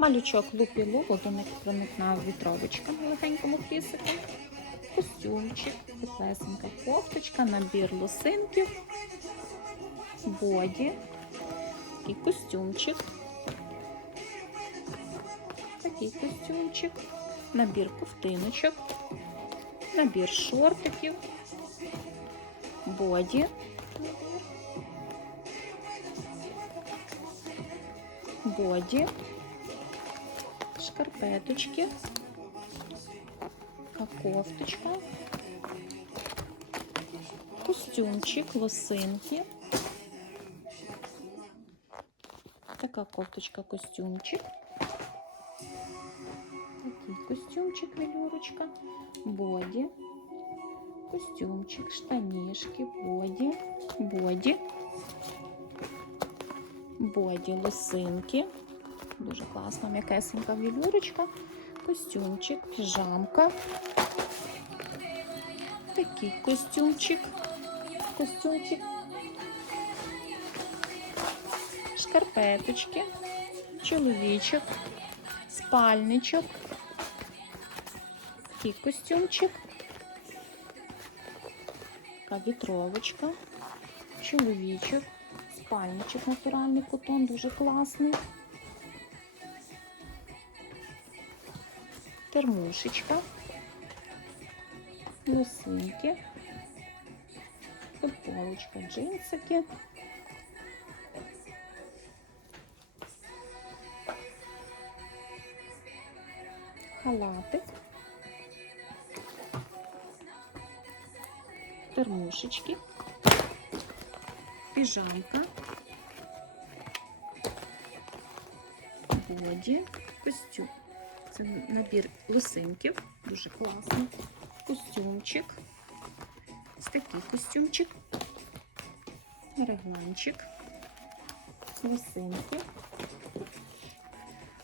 Малючок лупі лупу, до них вітровочка на легенькому флісику. Костюмчик, теплесенька кофточка, набір лосинків, боді, такий костюмчик, такий костюмчик, набір ковтиночок, набір шортиків, боді. Боді, шкарпеточки, така кофточка, костюмчик, лосинки, така кофточка, костюмчик, такий костюмчик, велюрочка, боді, костюмчик, штанішки, боді, боді, боді, лосинки. Дуже класна м'якесенька вілюрочка, костюмчик, піжамка. Такий костюмчик, костюмчик, шкарпеточки, чоловічок, спальничок, такий костюмчик, така вітровочка, чоловічок, спальничок натуральний кутон, дуже класний. Термушечка, лосинки, футболочка, джинсики, халатик, термушечки, піжамка, боді, костюм. Це набір лосинків, дуже класний. Костюмчик. Ось такий костюмчик. Регланчик. Лосинки.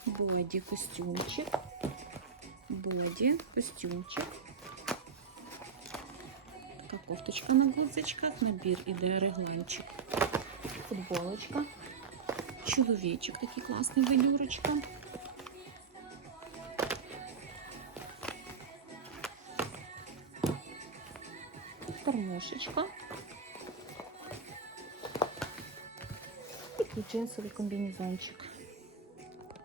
Боді костюмчик. Боді костюмчик. Така кофточка на гудзичках. Набір іде регланчик. Футболочка. Чоловічок такий класний велюрочка. Термошечка. Такий джинсовий комбінезончик.